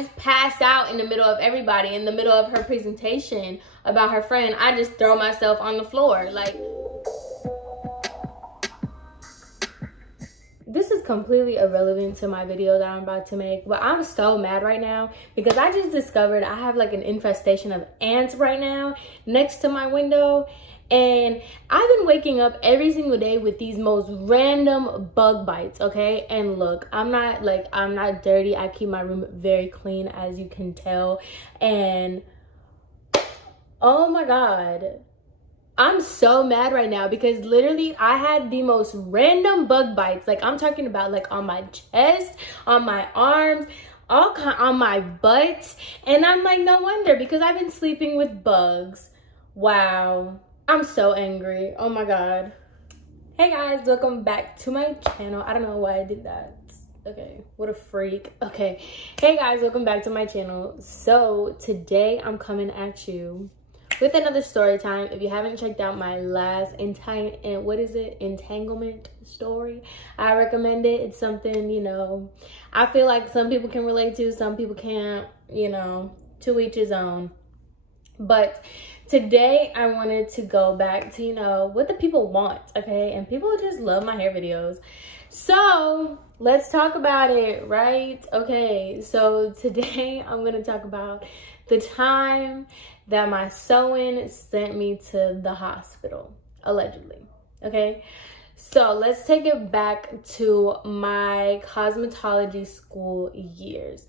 just pass out in the middle of everybody, in the middle of her presentation about her friend. I just throw myself on the floor. Like, this is completely irrelevant to my video that I'm about to make, but I'm so mad right now because I just discovered I have like an infestation of ants right now next to my window. And I've been waking up every single day with these most random bug bites, okay? And look, I'm not dirty. I keep my room very clean, as you can tell. And oh my God, I'm so mad right now because literally I had the most random bug bites. Like, I'm talking about like on my chest, on my arms, on my butt. And I'm like, no wonder, because I've been sleeping with bugs. Wow. I'm so angry. Oh my God. Hey guys, welcome back to my channel. I don't know why I did that. Okay, what a freak. Okay, hey guys, welcome back to my channel. So today I'm coming at you with another story time. If you haven't checked out my last entanglement story, I recommend it. It's something, you know, I feel like some people can relate to, some people can't, you know, to each his own. But today I wanted to go back to, you know, what the people want, okay? And people just love my hair videos. So let's talk about it, right? Okay, so today I'm gonna talk about the time that my sew-in sent me to the hospital, allegedly, okay? So let's take it back to my cosmetology school years.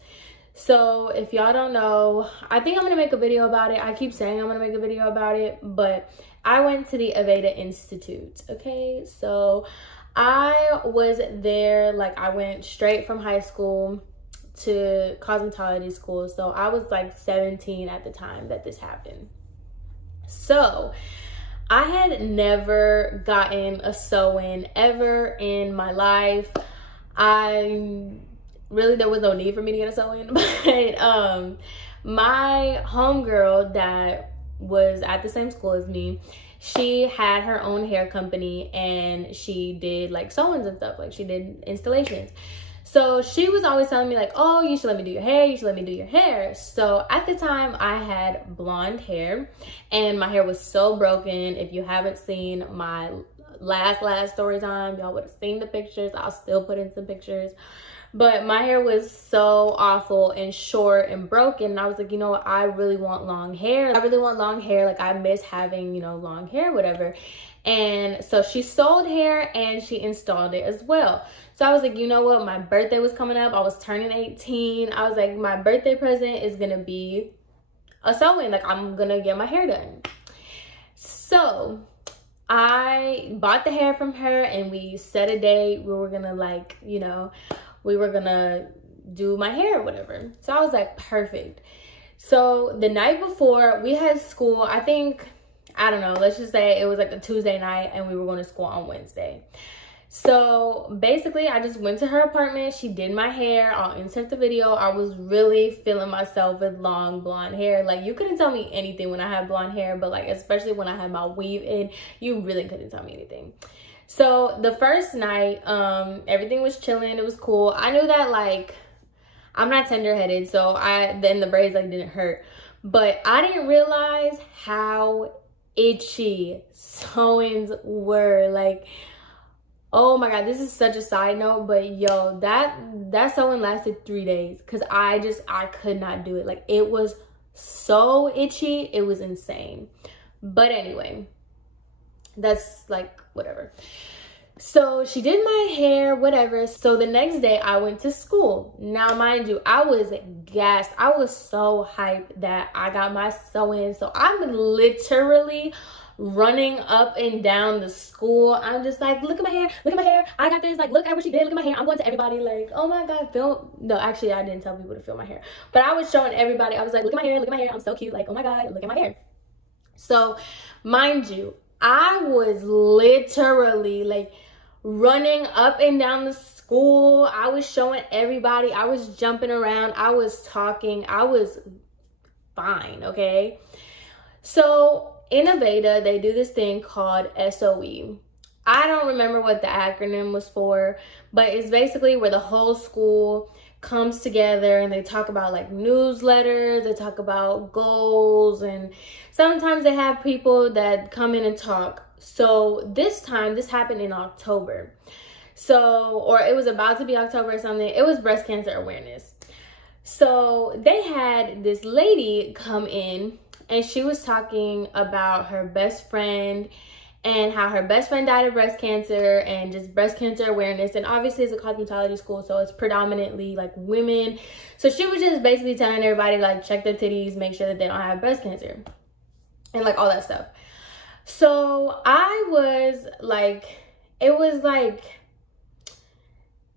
So if y'all don't know, I think I'm gonna make a video about it. I keep saying I'm gonna make a video about it, but I went to the Aveda Institute, okay? So I was there, like I went straight from high school to cosmetology school. So I was like 17 at the time that this happened. So I had never gotten a sew-in ever in my life. Really, there was no need for me to get a sew-in, but my homegirl that was at the same school as me, she had her own hair company and she did like sew-ins and stuff, like she did installations. So she was always telling me like, oh, you should let me do your hair, you should let me do your hair. So at the time I had blonde hair and my hair was so broken. If you haven't seen my last story time, y'all would have seen the pictures. I'll still put in some pictures. But my hair was so awful and short and broken. And I was like, you know what? I really want long hair. I really want long hair. Like, I miss having, you know, long hair, whatever. And so she sold hair and she installed it as well. So I was like, you know what? My birthday was coming up. I was turning 18. I was like, my birthday present is going to be a sew-in. Like, I'm going to get my hair done. So I bought the hair from her and we set a date. We were going to, like, you know, we were gonna do my hair or whatever. So I was like, perfect. So the night before we had school, I think, I don't know, let's just say it was like a Tuesday night and we were going to school on Wednesday. So basically I just went to her apartment. She did my hair. I'll insert the video. I was really feeling myself with long blonde hair. Like, you couldn't tell me anything when I had blonde hair, but like, especially when I had my weave in, you really couldn't tell me anything. So the first night, everything was chilling. It was cool. I knew that, like, I'm not tender-headed, so then the braids like didn't hurt. But I didn't realize how itchy sew-ins were. Like, oh my God, this is such a side note, but yo, that sew-in lasted 3 days because I could not do it. Like, it was so itchy. It was insane. But anyway, that's like whatever. So she did my hair, whatever. So the next day I went to school. Now mind you, I was gassed. I was so hyped that I got my sew-in. So I'm literally running up and down the school. I'm just like, look at my hair, look at my hair, I got this, like, look at what she did, look at my hair. I'm going to everybody like, oh my God, film. No, actually I didn't tell people to film my hair, but I was showing everybody. I was like, look at my hair, I'm so cute, like, oh my God, look at my hair. So mind you, I was literally like running up and down the school. I was showing everybody. I was jumping around. I was talking. I was fine, okay? So in Aveda, they do this thing called SOE. I don't remember what the acronym was for, but it's basically where the whole school comes together and they talk about like newsletters, they talk about goals, and sometimes they have people that come in and talk. So this time, this happened in October. So, or it was about to be October or something. It was breast cancer awareness. So they had this lady come in and she was talking about her best friend and how her best friend died of breast cancer and just breast cancer awareness. And obviously it's a cosmetology school, so it's predominantly like women. So she was just basically telling everybody like check their titties, make sure that they don't have breast cancer and like all that stuff. So I was like, it was like,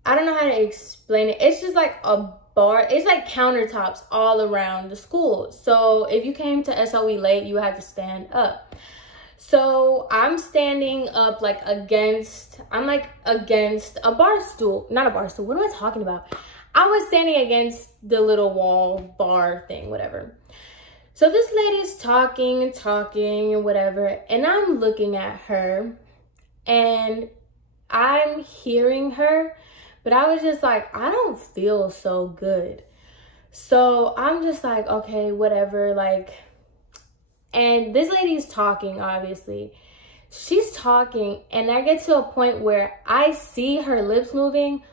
I don't know how to explain it. It's just like a bar. It's like countertops all around the school. So if you came to SOE late, you had to stand up. So I'm standing up like against, I'm like against a bar stool. Not a bar stool. What am I talking about? I was standing against the little wall bar thing, whatever. So this lady's talking and talking and whatever. And I'm looking at her and I'm hearing her. But I was just like, I don't feel so good. So I'm just like, okay, whatever, like, and this lady's talking, obviously. She's talking, and I get to a point where I see her lips moving,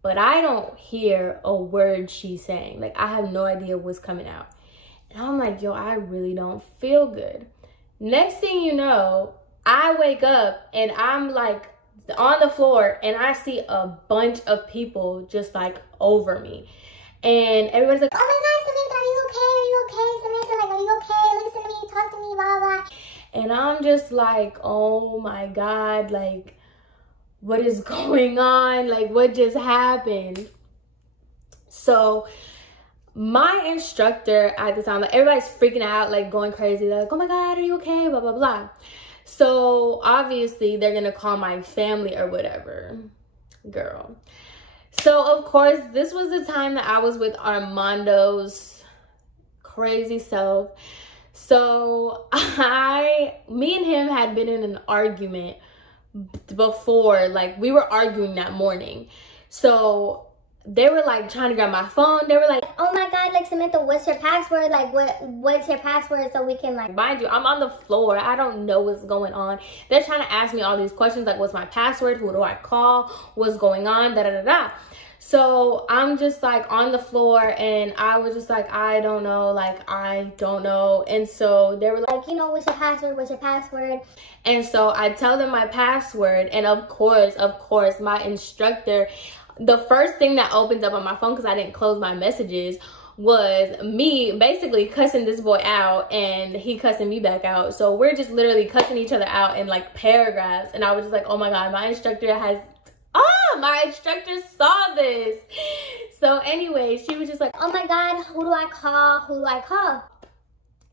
but I don't hear a word she's saying. Like, I have no idea what's coming out. And I'm like, yo, I really don't feel good. Next thing you know, I wake up, and I'm like, on the floor, and I see a bunch of people just like over me, and everybody's like, oh my God, Samantha, are you okay? Are you okay? Samantha, like, are you okay? Listen to me, talk to me, blah blah. And I'm just like, oh my God, like, what is going on? Like, what just happened? So my instructor at the time, like, everybody's freaking out, like going crazy, like, oh my God, are you okay? Blah blah blah. So obviously they're gonna call my family or whatever, girl. So of course, this was the time that I was with Armando's crazy self. So me and him had been in an argument before, like we were arguing that morning. So they were like trying to grab my phone. They were like, oh my God, like, Samantha, what's your password? Like, what's your password so we can, like, mind you, I'm on the floor. I don't know what's going on. They're trying to ask me all these questions, like, what's my password? Who do I call? What's going on? Da da da da. So I'm just like on the floor, and I was just like, I don't know, like, I don't know. And so they were like, you know, what's your password? What's your password? And so I tell them my password, and of course, my instructor, the first thing that opens up on my phone, because I didn't close my messages, was me basically cussing this boy out, and he cussing me back out. So we're just literally cussing each other out in like paragraphs. And I was just like, oh my God, my instructor saw this. So anyway, she was just like, oh my God, who do I call? Who do I call?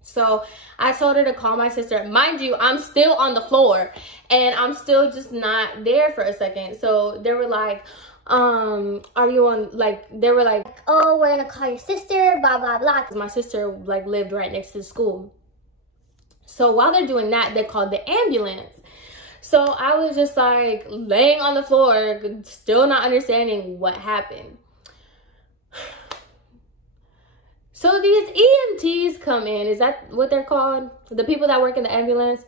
So I told her to call my sister. Mind you, I'm still on the floor, and I'm still just not there for a second. So they were like, are you on, like, they were like, oh, we're gonna call your sister, blah blah blah. My sister like lived right next to the school. So while they're doing that, they called the ambulance. So I was just like laying on the floor, still not understanding what happened. So these EMTs come in. Is that what they're called? The people that work in the ambulance.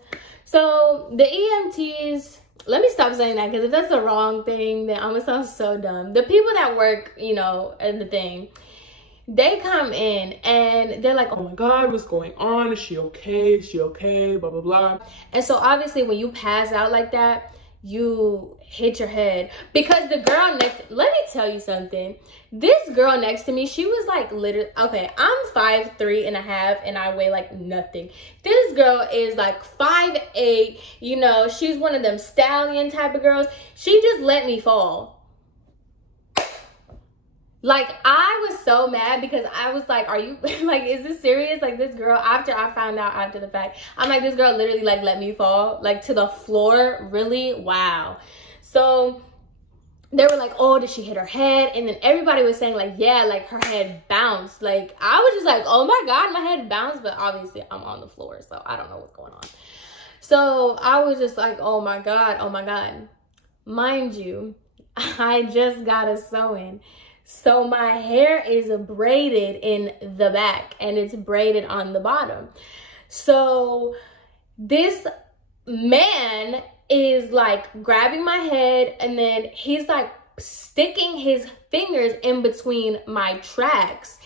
So the EMTs, let me stop saying that, because if that's the wrong thing, then I'm gonna sound so dumb. The people that work, you know, in the thing, they come in and they're like, oh my God, what's going on? Is she okay? Is she okay? Blah, blah, blah. And so obviously when you pass out like that, you hit your head. Because the girl next, let me tell you something. This girl next to me, she was like literally, okay, I'm 5'3.5" and I weigh like nothing. This girl is like 5'8", you know, she's one of them stallion type of girls. She just let me fall. Like, I was so mad because I was like, are you, like, is this serious? Like, this girl, after I found out after the fact, I'm like, this girl literally, like, let me fall, like, to the floor. Really? Wow. So they were like, oh, did she hit her head? And then everybody was saying, like, yeah, like, her head bounced. Like, I was just like, oh my God, my head bounced. But obviously, I'm on the floor, so I don't know what's going on. So I was just like, oh my God, oh my God. Mind you, I just got a sew-in. So my hair is braided in the back and it's braided on the bottom. So this man is like grabbing my head, and then he's like sticking his fingers in between my tracks.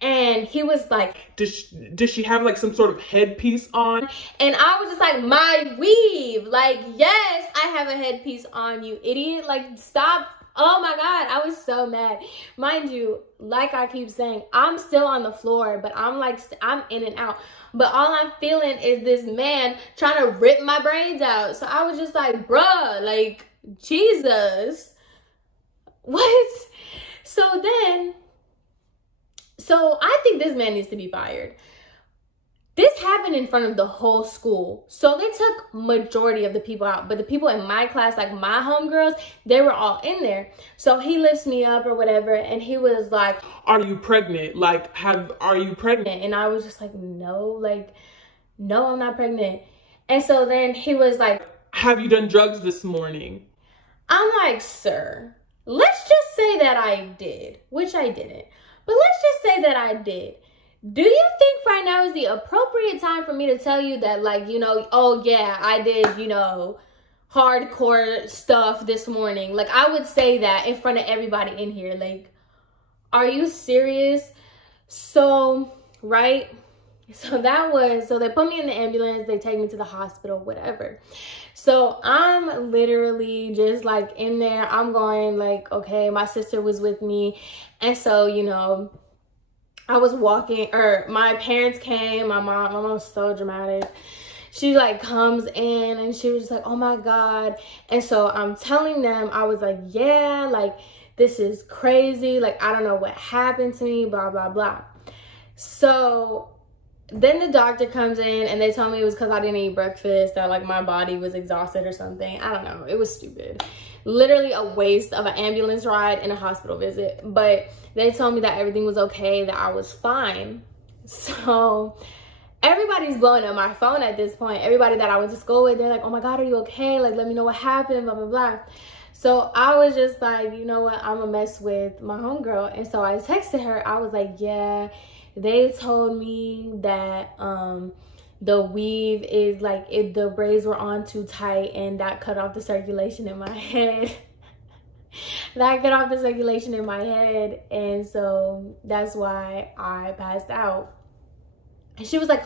And he was like, does she have like some sort of headpiece on? And I was just like, my weave. Like, yes, I have a headpiece on, you idiot. Like, stop. Oh my God, I was so mad. Mind you, like I keep saying, I'm still on the floor, but I'm like, I'm in and out. But all I'm feeling is this man trying to rip my braids out. So I was just like, bruh, like, Jesus. What? So I think this man needs to be fired. This happened in front of the whole school. So they took majority of the people out. But the people in my class, like my homegirls, they were all in there. So he lifts me up or whatever. And he was like, are you pregnant? Like, are you pregnant? And I was just like, no, I'm not pregnant. And so then he was like, have you done drugs this morning? I'm like, sir, let's just say that I did, which I didn't. But let's just say that I did. Do you think right now is the appropriate time for me to tell you that, like, you know, oh yeah, I did, you know, hardcore stuff this morning? Like, I would say that in front of everybody in here. Like, are you serious? So, right? So they put me in the ambulance, they take me to the hospital, whatever. So I'm literally just like in there, I'm going like, okay, my sister was with me. And so, you know, I was walking, or my parents came, my mom was so dramatic. She like comes in and she was like, oh my God. And so I'm telling them, I was like, yeah, like this is crazy. Like, I don't know what happened to me, blah, blah, blah. So then the doctor comes in and they told me it was because I didn't eat breakfast, that like my body was exhausted or something. I don't know. It was stupid. Literally a waste of an ambulance ride and a hospital visit. But they told me that everything was okay, that I was fine. So everybody's blowing up my phone at this point. Everybody that I went to school with, they're like, oh my God, are you okay? Like, let me know what happened, blah, blah, blah. So I was just like, you know what? I'm gonna mess with my homegirl. And so I texted her. I was like, yeah, they told me that the weave is like, the braids were on too tight and that cut off the circulation in my head. That cut off the circulation in my head. And so that's why I passed out. And she was like,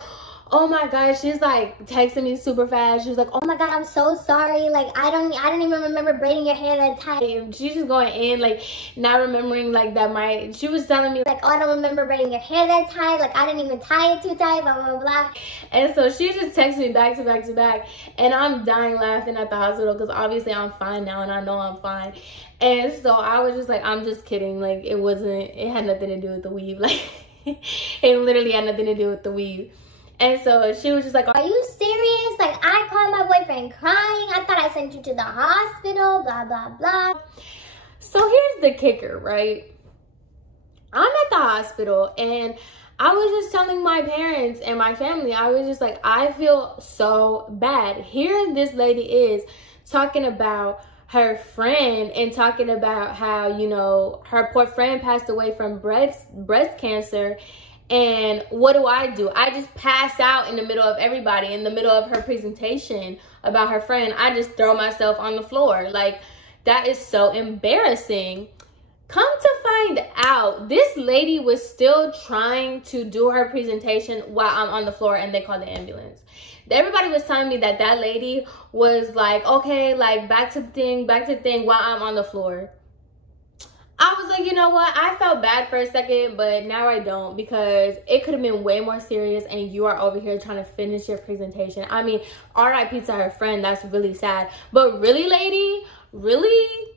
oh my gosh, she's like texting me super fast. She was like, oh my God, I'm so sorry. Like, I don't even remember braiding your hair that tight. And she's just going in, like, not remembering, like, that she was telling me, like, oh, I don't remember braiding your hair that tight. Like, I didn't even tie it too tight, blah, blah, blah. And so she just texted me back to back to back. And I'm dying laughing at the hospital because obviously I'm fine now and I know I'm fine. And so I was just like, I'm just kidding. Like, it had nothing to do with the weave. Like, it literally had nothing to do with the weave. And so she was just like, are you serious? Like, I called my boyfriend crying. I thought I sent you to the hospital, blah, blah, blah. So here's the kicker, right? I'm at the hospital and I was just telling my parents and my family, I was just like, I feel so bad. Here this lady is talking about her friend and talking about how, you know, her poor friend passed away from breast cancer. And what do? I just pass out in the middle of everybody, in the middle of her presentation about her friend. I just throw myself on the floor. Like, that is so embarrassing. Come to find out, this lady was still trying to do her presentation while I'm on the floor and they called the ambulance. Everybody was telling me that that lady was like, okay, like back to the thing while I'm on the floor. I was like, you know what? I felt bad for a second, but now I don't, because it could have been way more serious and you are over here trying to finish your presentation. I mean, RIP to her friend. That's really sad. But really, lady? Really?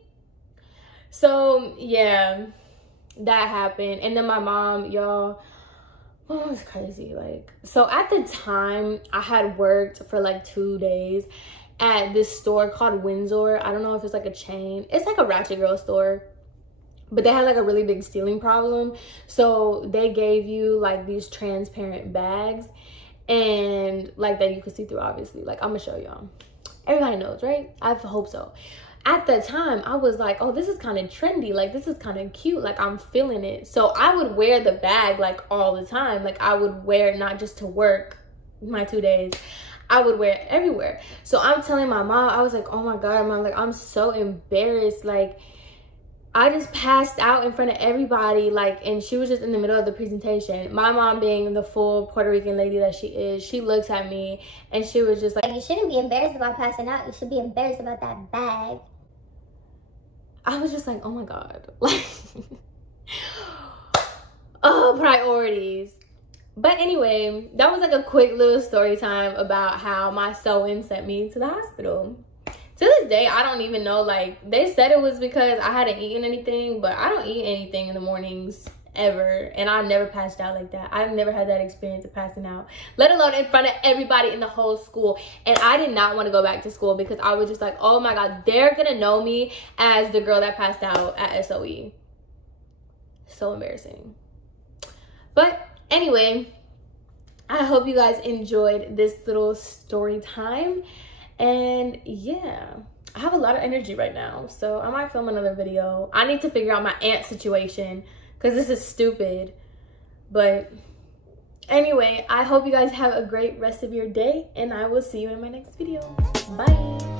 So, yeah, that happened. And then my mom, y'all, oh, it was crazy. Like, so at the time, I had worked for like 2 days at this store called Windsor. I don't know if it's like a chain. It's like a ratchet girl store. But they had like a really big stealing problem. So they gave you like these transparent bags and like that you could see through, obviously. Like, I'm gonna show y'all. Everybody knows, right? I hope so. at the time I was like, oh, this is kind of trendy, like this is kind of cute, like I'm feeling it. So I would wear the bag like all the time. Like I would wear it not just to work my 2 days, I would wear it everywhere. So I'm telling my mom, I was like, oh my God, Mom, like I'm so embarrassed. Like I just passed out in front of everybody, like, and she was just in the middle of the presentation. My mom, being the full Puerto Rican lady that she is, she looks at me and she was just like, you shouldn't be embarrassed about passing out. You should be embarrassed about that bag. I was just like, oh my God, like, oh, priorities. But anyway, that was like a quick little story time about how my sew-in sent me to the hospital. To this day, I don't even know, like, they said it was because I hadn't eaten anything, but I don't eat anything in the mornings ever, and I never passed out like that. I've never had that experience of passing out, let alone in front of everybody in the whole school. And I did not want to go back to school because I was just like, oh my God, they're gonna know me as the girl that passed out at SOE. So embarrassing. But anyway, I hope you guys enjoyed this little story time. And yeah, I have a lot of energy right now, so I might film another video. I need to figure out my aunt situation because this is stupid. But anyway, I hope you guys have a great rest of your day, and I will see you in my next video. Bye.